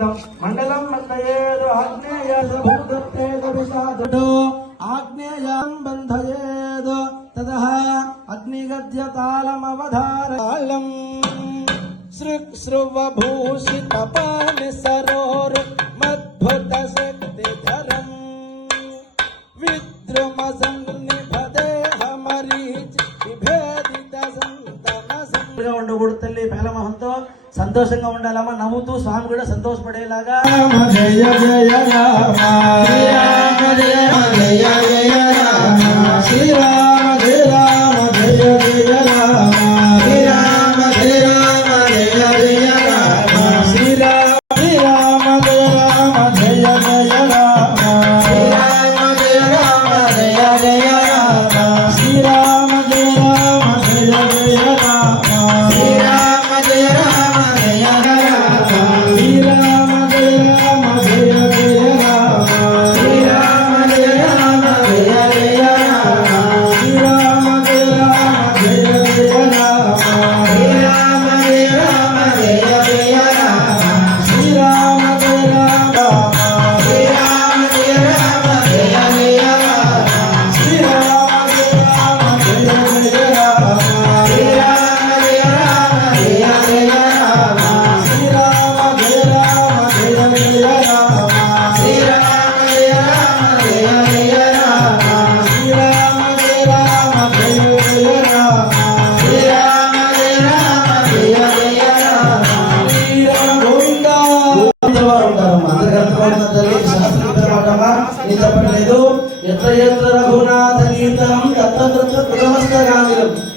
మండలం మండయేదు ఆగ్నేయభూతేజవిషాదో ఆగ్నేయం బంధయేదు తదః అగ్నిగద్యతాళమవధారాళం సృక్స్రువభూషితపాని సరోర్ మద్భుత శక్తిధరం విద్రుమసన్నిభదేహమరీచి విభేదిత సంతనసంగా ఉండకూడదు తల్లి పేలమహంతో సంతోషంగా ఉండాలమ్మా నవ్వుతూ స్వామి కూడా సంతోషపడేలాగా జయ జయ రామ శ్రీరామ జయ జయ జయ రామ శ్రీరామ జయ రామ జయ జయ రామ శ్రీరామ జయ రామ జయ జయ రామ శ్రీరామ జయ రామ జయ రామ జయ జయ రామ శ్రీరామ జయ రామ జయ జయ రామ శ్రీరామ జయ రామ జయ జయ రామ శ్రీరామ జయ రామ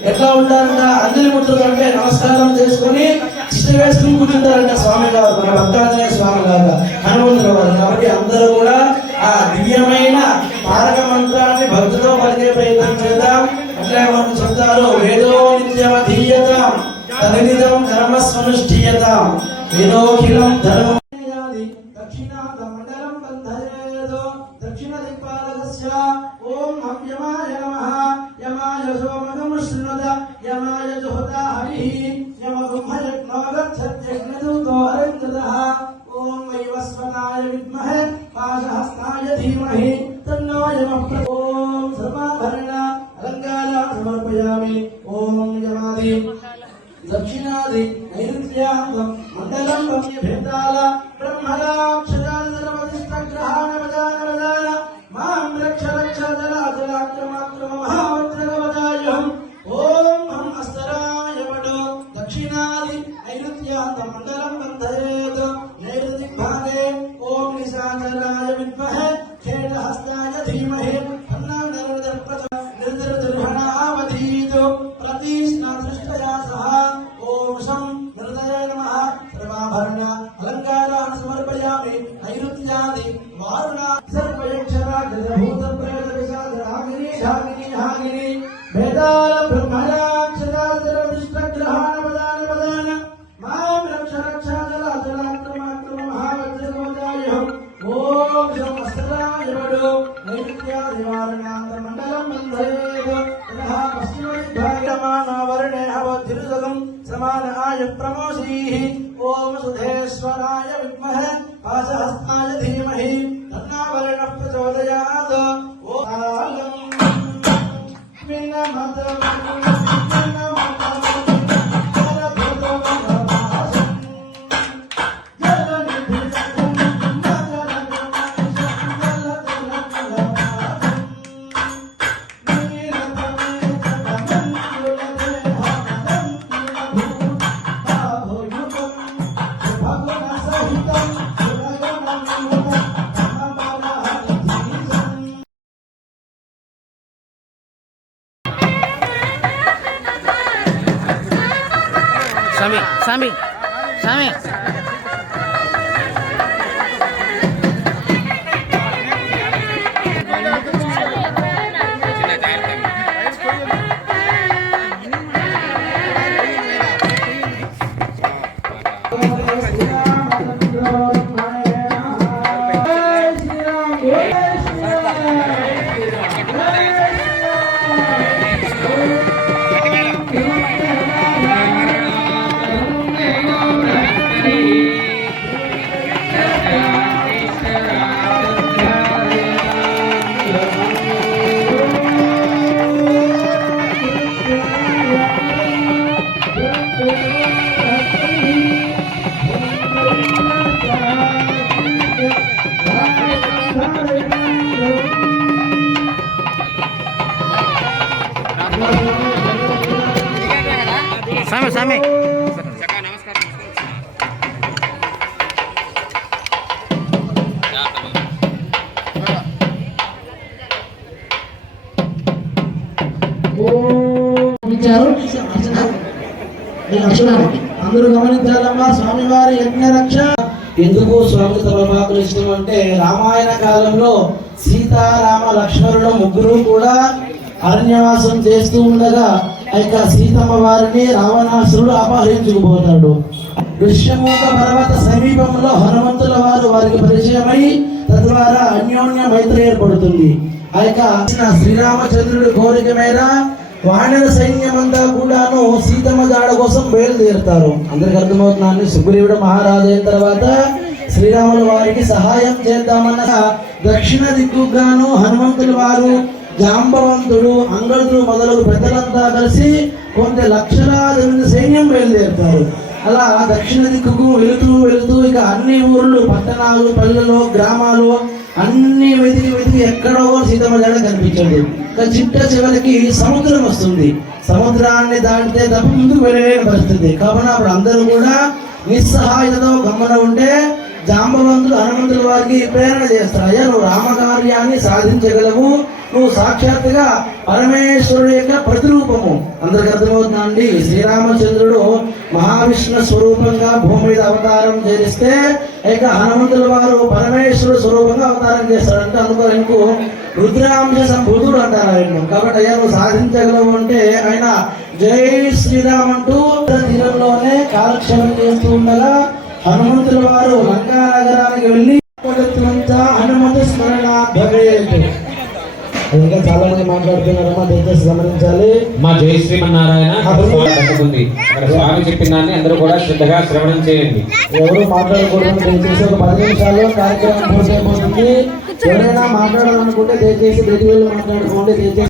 ఎట్లా ఉంటారంట అంజలి ముట్టుకుంటే నమస్కారం చేసుకుని ఇష్ట వేసుకుని కూర్చుంటారంట స్వామి గారు మన భక్తాంజనేయ స్వామి గారు హనుమంతుల వారు. కాబట్టి అందరూ కూడా ఆ దివ్యమైన తారక మంత్రాన్ని భక్తితో పలికే ప్రయత్నం చేద్దాం. అట్లా మనం చెప్తారు వేదో నిత్యమధీయతాం తదనిదం కర్మస్వనుష్ఠీయతాం వేదోఖిలం ధర్మం దక్షిణామండలం బంధయేదో దక్షిణ దిక్పాలకస్య ఓం హవ్యమాయ నమః యమాయ సోమగం శృణుత యమాయ జుహత హరిః యమగుంభయజ్ఞవగచ్చజ్ఞదూతో అరంజతః ఓం వైవస్వనాయ విద్మహే పాశహస్తాయ ధీమహి తన్నో యమః ఓం సర్వాభరణ అలంకార సమర్పయామి. ఓం యమాది దక్షిణాది నైరుత్యాంగం మండలం భేదాల బ్రహ్మదాక్షరాగ్రహాణవదాన మాం రక్ష రక్ష జలాజలాక్రమాక్రమ మహావజ్రగవదాయం. ఓం హం అస్తరాయ వడో దక్షిణాది నైరుత్యాంగం మండలం బంధయేత్ నైరుతి భాగే ఓం నిశాచరాయ విద్మహే ఖేటహస్తాయ ధీమహి తన్నో నిర్దర్భణావధీతు ప్రతిష్ణాదృష్టయా సహ ఓం శం నిర్దయ నమః సర్వాభరణ అలంకారాన్ సమర్పయామి. నైరుత్యాది వారుణ సర్వయక్షరాగ్రభూత ప్రేత విశాఖ రాగిని ఢాగిని హాగిని వేదాల బ్రహ్మరాక్షరాగ్రహణవదాన మాం రక్ష రక్ష జలాజలాక్రమాక్రమ మహావజ్రగోదాయం. ఓం శం అస్తరాయ వడో నైరుత్యాది వారణాంత మండలం బంధయేత్ తథా పశ్చిమ విభాగమానవర్ణే అవధిరుదగం సమాన ఆయ ప్రమోషీః. ఓం సుధేశ్వరాయ విద్మహే పాశహస్తాయ ధీమహి తన్నో వర్ణః ప్రచోదయాత్. ఓం వినమత Sammy. స్వామి స్వామి అందరూ గమనించాలమ్మా స్వామివారి యజ్ఞ రక్ష. ఎందుకు స్వామి తమలపాకులు ఇష్టం అంటే రామాయణ కాలంలో సీతారామ లక్ష్మణుడు ముగ్గురు కూడా అరణ్యవాసం చేస్తూ ఉండగా ఇక సీతమ్మ వారిని రావణాసురుడు అపహరించుకుపోతాడు. ఋష్యమూక పర్వత సమీపంలో హనుమంతుల వారు వారికి పరిచయమై తద్వారా అన్యోన్య మైత్రి ఏర్పడుతుంది. ఆ యొక్క శ్రీరామచంద్రుడి కోరిక మేర వానర సైన్యమంతా కూడాను సీతమ్మ జాడ కోసం బయలుదేరుతారు. అందరికి అర్థమవుతున్నాను. సుగ్రీవుడు మహారాజు అయిన తర్వాత శ్రీరాముల వారికి సహాయం చేద్దామన్న దక్షిణ దిక్కుగాను హనుమంతుల వారు, జాంబవంతుడు, అంగదుడు మొదలగు పెద్దలంతా కలిసి కొన్ని లక్షలాది మంది సైన్యం బయలుదేరుతారు. అలా దక్షిణ దిక్కుకు వెళుతూ ఇక అన్ని ఊర్లు, పట్టణాలు, పల్లెలు, గ్రామాలు అన్ని వెతికి ఎక్కడో సీతమ్మ జాడ కనిపించదు. చిట్ట చివరికి సముద్రం వస్తుంది. సముద్రాన్ని దాటితే తప్ప ముందుకు వెళ్ళలేని పరిస్థితి. కాబట్టి అప్పుడు అందరూ కూడా నిస్సహాయతతో గమ్మన ఉంటే జాంబవంతుడు హనుమంతుల వారికి ప్రేరణ చేస్తారు. అయ్యా, నువ్వు రామకార్యాన్ని సాధించగలవు, నువ్వు సాక్షాత్తుగా పరమేశ్వరుడు యొక్క ప్రతిరూపము. అందరికి అర్థమవుతుందా అండి? శ్రీరామచంద్రుడు మహావిష్ణు స్వరూపంగా భూమి మీద అవతారం చేస్తే ఇక హనుమంతుల వారు పరమేశ్వరుడు స్వరూపంగా అవతారం చేస్తాడంటే అందుకో ఇంకో రుద్రాంశ సంభూతుడు అంటారు ఆయన. కాబట్టి అయ్యా, నువ్వు సాధించగలవు అంటే ఆయన జై శ్రీరామ్ అంటూ తీరంలోనే కాలక్షేపం చేస్తూ ఉండగా హనుమంతుల వారు లంకా నగరానికి వెళ్ళి హనుమతి స్మరణ ఇంకా చాలా మంది మాట్లాడుతున్నారమ్మా, దయచేసి గమనించాలి. మా జై శ్రీమన్నారాయణ ఉంది. అక్కడ స్వామి చెప్పిన దాన్ని అందరూ కూడా శ్రద్ధగా శ్రవణం చేయండి. ఎవరు మాట్లాడకూడదు. దయచేసి ఒక 10 నిమిషాల్లో కార్యక్రమం పూర్తయిపోతుంది. ఎవరైనా మాట్లాడాలనుకుంటే దయచేసి బయటికి వెళ్ళి మాట్లాడుకోండి. దయచేసి